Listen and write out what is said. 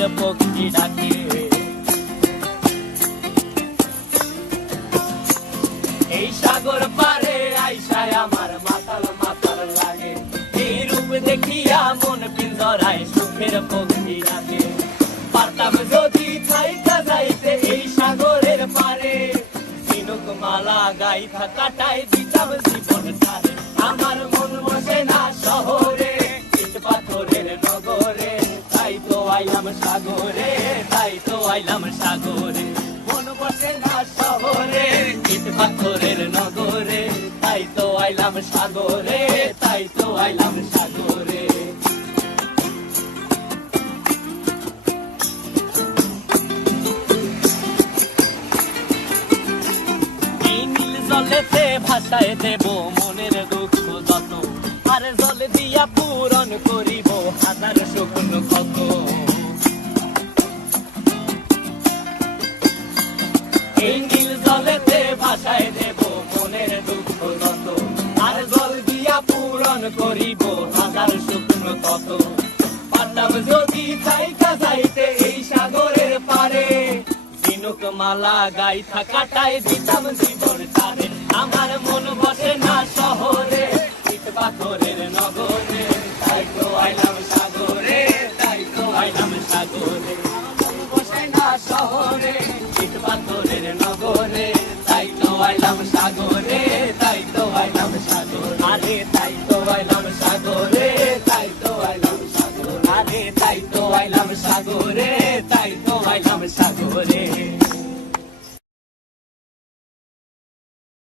সুখের পক্ষী ডাকে। এই সাগর পারে আইসায় আমার মাতাল মাতাল লাগে, এই রূপ দেখিয়া মন পিঞ্জরায় সুখের পক্ষী ডাকে। পারতাম যদি থাইকা যাইতে এই সাগরের পারে, ঝিনুক মালা গাইথা কাটাই দিতাম জীবনটারে। আমার মন বসে না শহরে, ইট পাথরের নগরে, তাই তো আইলাম সাগরে, তাই তো আইলাম সাগরে। মন বসে না শহরে, ইট পাথরের নগরে, তাই তো আইলাম সাগরে, তাই তো আইলাম সাগরে। জলেতে ভাসায় দেব মনের দুঃখ যত, আর জল দিয়া পূরণ করিব হাজার শুকনো ক্ষত। এই নীল জলেতে ভাসায় দেব মনের দুঃখ যত, আর জল দিয়া পূরণ করিব হাজার শুকনো ক্ষত। পারতাম যদি থাইকা যাইতে এই সাগরের পারে, ঝিনুক মালা গাইথা কাটাই দিতাম জীবনটারে। আমার মন বসে না শহরে, ইট পাথরের নগরে, তাই তো আইলাম সাগরে, তাই তো আইলাম সাগরে। মন বসে না শহরে, ইট পাথরের নগরে, তাই তো আইলাম সাগরে, তাই তো আইলাম সাগরে। আরে তাই তো আইলাম সাগরে, তাই তো আইলাম সাগরে। আরে তাই তো আইলাম সাগরে,